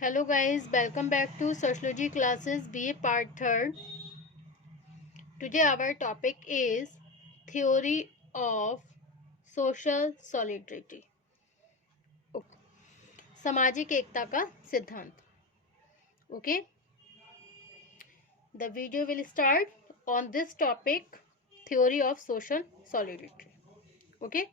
Hello guys, welcome back to Sociology classes BA part 3rd. Today our topic is theory of social solidarity. सामाजिक एकता का सिद्धांत. Okay, the video will start on this topic, theory of social solidarity. Okay,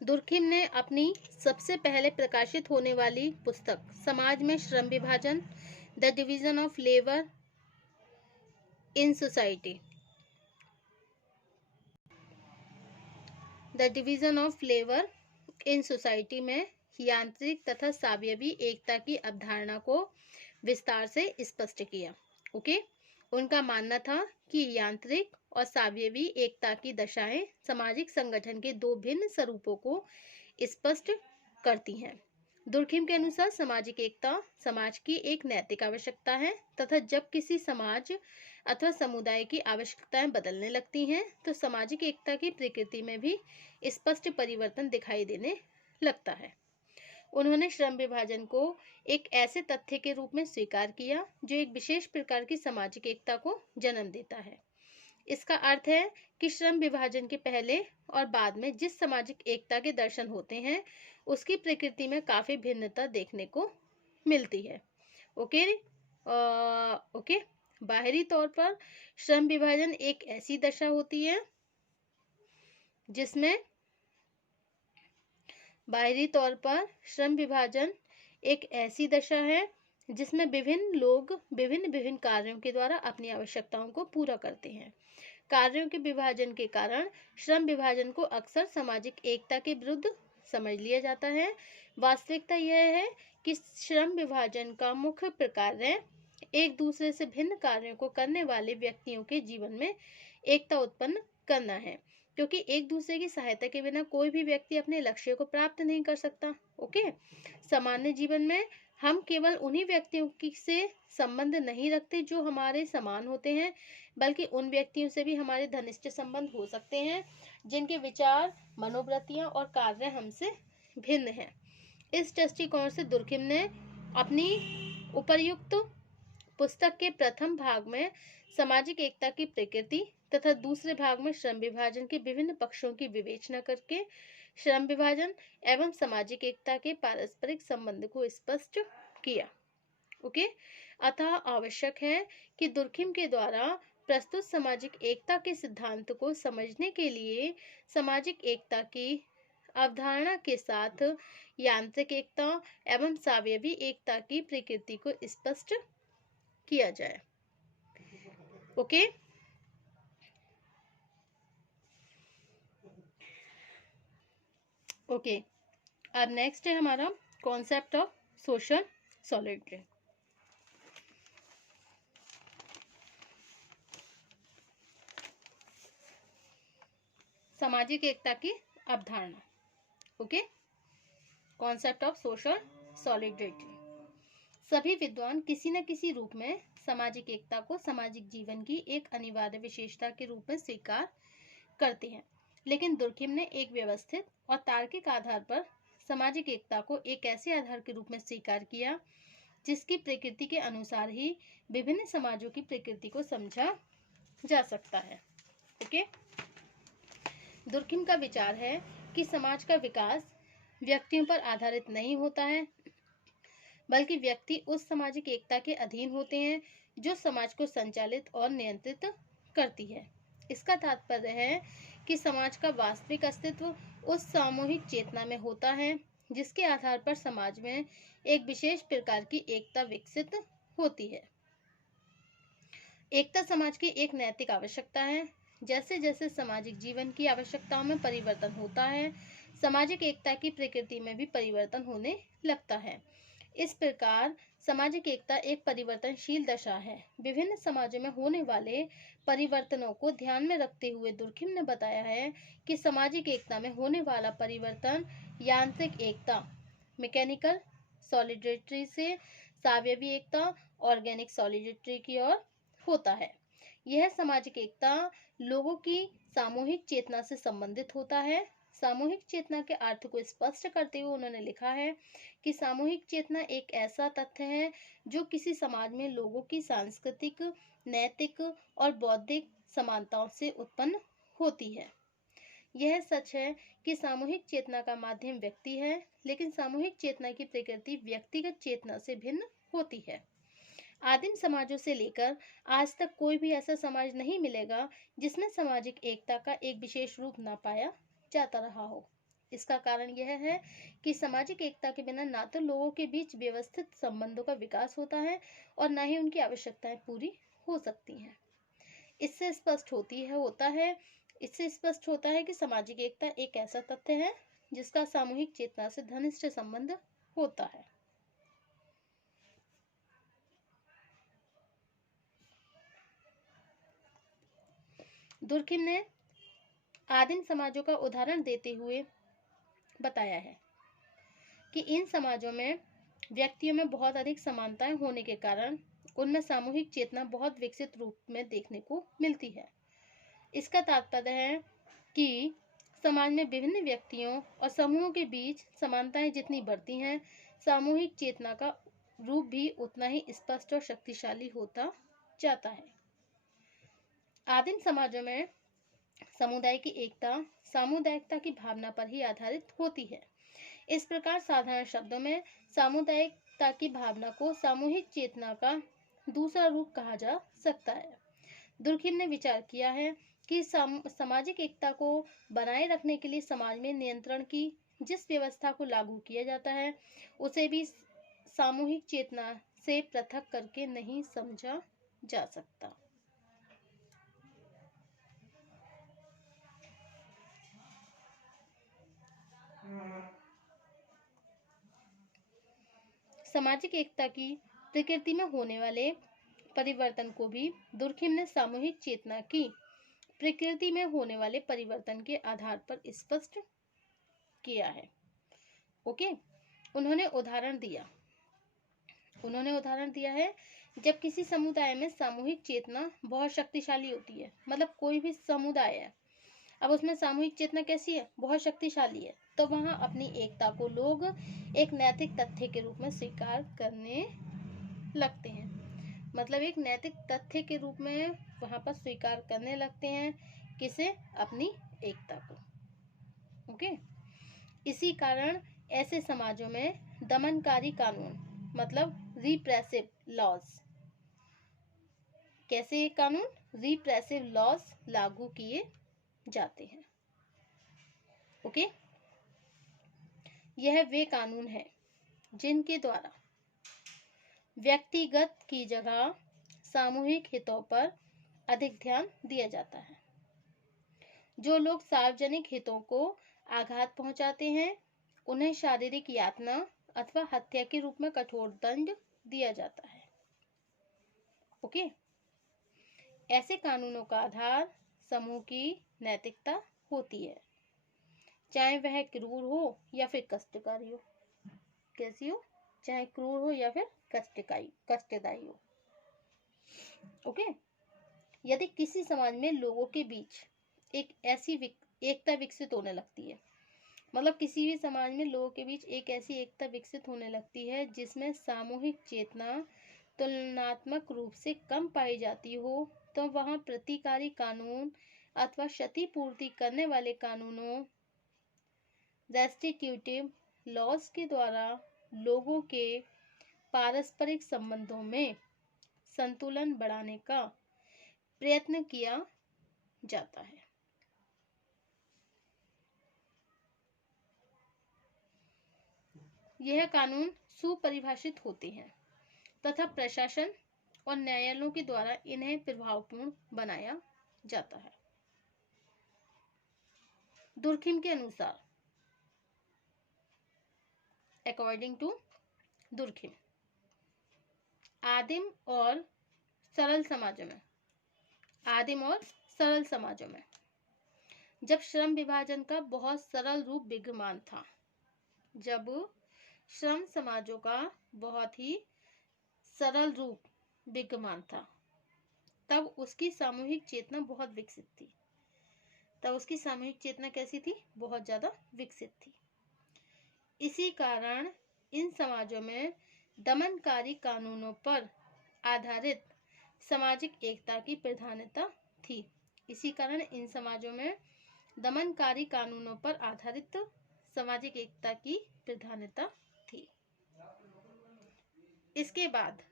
Durkheim ने अपनी सबसे पहले प्रकाशित होने वाली पुस्तक समाज में श्रम विभाजन, the division of labour in society, the division of labour in society में यांत्रिक तथा सावयवी एकता की अवधारणा को विस्तार से स्पष्ट किया. ओके, उनका मानना था कि यांत्रिक और सावयवी एकता की दशाएं सामाजिक संगठन के दो भिन्न स्वरूपों को स्पष्ट करती हैं. दुर्खिम के अनुसार सामाजिक एकता समाज की एक नैतिक आवश्यकता है तथा जब किसी समाज अथवा समुदाय की आवश्यकताएं बदलने लगती हैं तो सामाजिक एकता की प्रकृति में भी स्पष्ट परिवर्तन दिखाई देने लगता है. उन्होंने श्रम विभाजन को एक ऐसे तथ्य के रूप में स्वीकार किया जो एक विशेष प्रकार की सामाजिक एकता को जन्म देता है. इसका अर्थ है कि श्रम विभाजन के पहले और बाद में जिस सामाजिक एकता के दर्शन होते हैं उसकी प्रकृति में काफी भिन्नता देखने को मिलती है. ओके, बाहरी तौर पर श्रम विभाजन एक ऐसी दशा होती है जिसमें बाहरी तौर पर श्रम विभाजन एक ऐसी दशा है जिसमें विभिन्न लोग विभिन्न कार्यों के द्वारा अपनी आवश्यकताओं को पूरा करते हैं. कार्यों के विभाजन के कारण श्रम विभाजन को अक्सर सामाजिक एकता के विरुद्ध समझ लिया जाता है. वास्तविकता यह है कि श्रम विभाजन का मुख्य प्रकार एक दूसरे से भिन्न कार्यों को करने वाले व्यक्तियों के जीवन में एकता उत्पन्न करना है, क्योंकि एक दूसरे की सहायता के बिना कोई भी व्यक्ति अपने लक्ष्य को प्राप्त नहीं कर सकता. ओके, सामान्य जीवन में हम केवल उन्हीं व्यक्तियों से संबंध नहीं रखते जो हमारे समान होते हैं, बल्कि उन व्यक्तियों से भी हमारे घनिष्ठ संबंध हो सकते हैं जिनके विचार, मनोवृत्तियां और कार्य हमसे भिन्न हैं. इस दृष्टिकोण से दुर्खिम ने अपनी उपर्युक्त पुस्तक के प्रथम भाग में सामाजिक एकता की प्रकृति तथा दूसरे भाग में श्रम विभाजन के विभिन्न पक्षों की विवेचना करके श्रम विभाजन एवं सामाजिक एकता के पारस्परिक संबंध को स्पष्ट किया. ओके, अतः आवश्यक है कि दुर्खिम के द्वारा प्रस्तुत सामाजिक एकता के सिद्धांत को समझने के लिए सामाजिक एकता की अवधारणा के साथ यांत्रिक एकता एवं सावयवी एकता की प्रकृति को स्पष्ट किया जाए. ओके, अब नेक्स्ट है हमारा कॉन्सेप्ट ऑफ सोशल सॉलिडरिटी. सामाजिक एकता की अवधारणा. Okay, concept of social solidarity. सभी विद्वान किसी न किसी रूप में सामाजिक एकता को सामाजिक जीवन की एक अनिवार्य विशेषता के रूप में स्वीकार करते हैं, लेकिन दुर्खिम ने एक व्यवस्थित और तार्किक आधार पर सामाजिक एकता को एक ऐसे आधार के रूप में स्वीकार किया जिसकी प्रकृति के अनुसार ही विभिन्न समाजों की प्रकृति को समझा जा सकता है. ओके, दुर्खिम का विचार है कि समाज का विकास व्यक्तियों पर आधारित नहीं होता है, बल्कि व्यक्ति उस सामाजिक एकता के अधीन होते हैं जो समाज को संचालित और नियंत्रित करती है. इसका तात्पर्य है कि समाज का वास्तविक अस्तित्व उस सामूहिक चेतना में होता है जिसके आधार पर समाज में एक विशेष प्रकार की एकता विकसित होती है. एकता समाज की एक नैतिक आवश्यकता है. जैसे जैसे सामाजिक जीवन की आवश्यकताओं में परिवर्तन होता है, सामाजिक एकता की प्रकृति में भी परिवर्तन होने लगता है. इस प्रकार सामाजिक एकता एक परिवर्तनशील दशा है. विभिन्न समाजों में होने वाले परिवर्तनों को ध्यान में रखते हुए दुर्खिम ने बताया है कि सामाजिक एकता में होने वाला परिवर्तन यांत्रिक एकता मैकेनिकल सॉलिडरिटी से सावयवी एकता ऑर्गेनिक सॉलिडरिटी की ओर होता है. यह सामाजिक एकता लोगों की सामूहिक चेतना से संबंधित होता है सामूहिक चेतना के अर्थ को स्पष्ट करते हुए उन्होंने लिखा है कि सामूहिक चेतना एक ऐसा तथ्य है जो किसी समाज में लोगों की सांस्कृतिक, नैतिक और बौद्धिक समानताओं से उत्पन्न होती है। यह सच है कि सामूहिक चेतना का माध्यम व्यक्ति है, लेकिन सामूहिक चेतना की प्रकृति व्यक्तिगत चेतना से भिन्न होती है। आदिम समाजों से लेकर आज तक कोई भी ऐसा समाज नहीं मिलेगा जिसमें सामाजिक एकता का एक विशेष रूप न पाया जाता रहा हो। इसका कारण यह है कि सामाजिक एकता के बिना ना तो लोगों के बीच व्यवस्थित संबंधों का विकास होता है और न ही उनकी आवश्यकताएं पूरी हो सकती हैं। इससे स्पष्ट होता है कि सामाजिक एकता एक ऐसा तथ्य है जिसका सामूहिक चेतना से घनिष्ठ संबंध होता है। दुर्खिम ने आदिम समाजों का उदाहरण देते हुए बताया है कि इन समाजों में व्यक्तियों में बहुत अधिक समानताएं होने के कारण उनमें सामूहिक चेतना बहुत विकसित रूप में देखने को मिलती है। इसका तात्पर्य है कि समाज में विभिन्न व्यक्तियों और समूहों के बीच समानताएं जितनी बढ़ती हैं, सामूहिक चेतना का रूप भी उतना ही स्पष्ट और शक्तिशाली होता जाता है। आदिम समाजों में समुदाय की एकता सामुदायिकता की भावना पर ही आधारित होती है। इस प्रकार साधारण शब्दों में सामुदायिकता की भावना को सामूहिक चेतना का दूसरा रूप कहा जा सकता है। दुर्खिम ने विचार किया है कि सामाजिक एकता को बनाए रखने के लिए समाज में नियंत्रण की जिस व्यवस्था को लागू किया जाता है उसे भी सामूहिक चेतना से पृथक करके नहीं समझा जा सकता। सामाजिक एकता की प्रकृति में होने वाले परिवर्तन को भी दुर्खिम ने सामूहिक चेतना की प्रकृति में होने वाले परिवर्तन के आधार पर स्पष्ट किया है। ओके, उन्होंने उदाहरण दिया है जब किसी समुदाय में सामूहिक चेतना बहुत शक्तिशाली होती है, मतलब कोई भी समुदाय है, अब उसमें सामूहिक चेतना कैसी है, बहुत शक्तिशाली है, तो वहां अपनी एकता को लोग एक नैतिक तथ्य के रूप में स्वीकार करने लगते हैं। मतलब एक नैतिक तथ्य के रूप में वहां पर स्वीकार करने लगते हैं किसे, अपनी एकता को। ओके, इसी कारण ऐसे समाजों में दमनकारी कानून मतलब रिप्रेसिव लॉज, कैसे कानून, रिप्रेसिव लॉज लागू किए जाते हैं। ओके, यह वे कानून हैं जिनके द्वारा व्यक्तिगत की जगह सामूहिक हितों पर अधिक ध्यान दिया जाता है। जो लोग सार्वजनिक हितों को आघात पहुंचाते हैं उन्हें शारीरिक यातना अथवा हत्या के रूप में कठोर दंड दिया जाता है। ओके, ऐसे कानूनों का आधार समूह की नैतिकता होती है, चाहे वह क्रूर हो या फिर कष्टकारी हो। कैसी हो, चाहे क्रूर हो या फिर कष्टदायी हो। ओके, यदि किसी समाज में लोगों के बीच एक ऐसी एकता विकसित होने लगती है, मतलब किसी भी समाज में लोगों के बीच एक ऐसी एकता विकसित होने लगती है जिसमें सामूहिक चेतना तुलनात्मक रूप से कम पाई जाती हो, तो वहां प्रतिकारी कानून अथवा क्षतिपूर्ति करने वाले कानूनों रेस्टिट्यूटिव लॉज के द्वारा लोगों के पारस्परिक संबंधों में संतुलन बढ़ाने का प्रयत्न किया जाता है। यह कानून सुपरिभाषित होते हैं तथा प्रशासन और न्यायालयों के द्वारा इन्हें प्रभावपूर्ण बनाया जाता है। दुर्खिम के अनुसार, अकॉर्डिंग टू दुर्खिम, आदिम और सरल समाजों में जब श्रम विभाजन का बहुत सरल रूप विद्यमान था, जब श्रम समाजों का बहुत ही सरल रूप विद्यमान था, तब उसकी सामूहिक चेतना बहुत विकसित थी। तब उसकी सामूहिक चेतना कैसी थी? बहुत ज्यादा विकसित थी। इसी कारण इन समाजों में दमनकारी कानूनों पर आधारित सामाजिक एकता की प्रधानता थी। इसी कारण इन समाजों में दमनकारी कानूनों पर आधारित सामाजिक एकता की प्रधानता थी। इसके बाद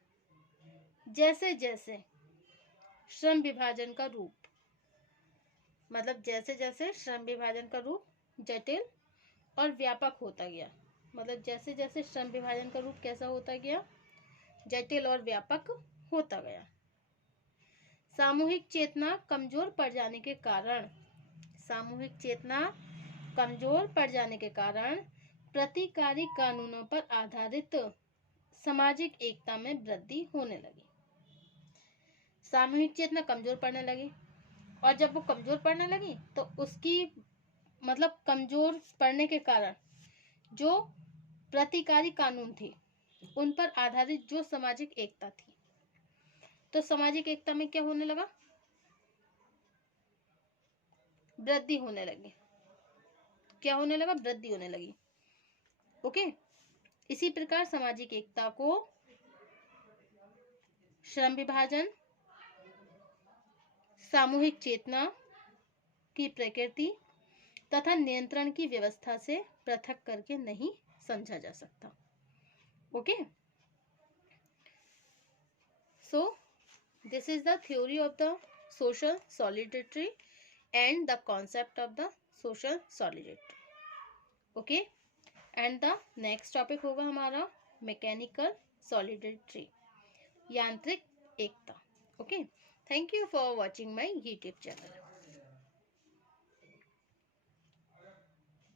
जैसे जैसे श्रम विभाजन का रूप, मतलब जैसे जैसे श्रम विभाजन का रूप जटिल और व्यापक होता गया, मतलब जैसे जैसे श्रम विभाजन का रूप कैसा होता गया? जटिल और व्यापक होता गया। सामूहिक चेतना कमजोर पड़ जाने के कारण, सामूहिक चेतना कमजोर पड़ जाने के कारण प्रतिकारी कानूनों पर आधारित सामाजिक एकता में वृद्धि होने लगी। सामूहिक चेतना कमजोर पड़ने लगी, और जब वो कमजोर पड़ने लगी तो उसकी मतलब कमजोर पड़ने के कारण जो प्रतिकारी कानून थे उन पर आधारित जो सामाजिक एकता थी, तो सामाजिक एकता में क्या होने लगा? वृद्धि होने लगी। क्या होने लगा? वृद्धि होने लगी। ओके। इसी प्रकार सामाजिक एकता को श्रम विभाजन, सामूहिक चेतना की प्रकृति तथा नियंत्रण की व्यवस्था से पृथक करके नहीं समझा जा सकता। Okay, so this is the theory of the social solidarity and the concept of the social solidarity. Okay, and the next topic होगा हमारा मैकेनिकल सॉलिडरिटी, यांत्रिक एकता। Okay, thank you for watching my YouTube channel.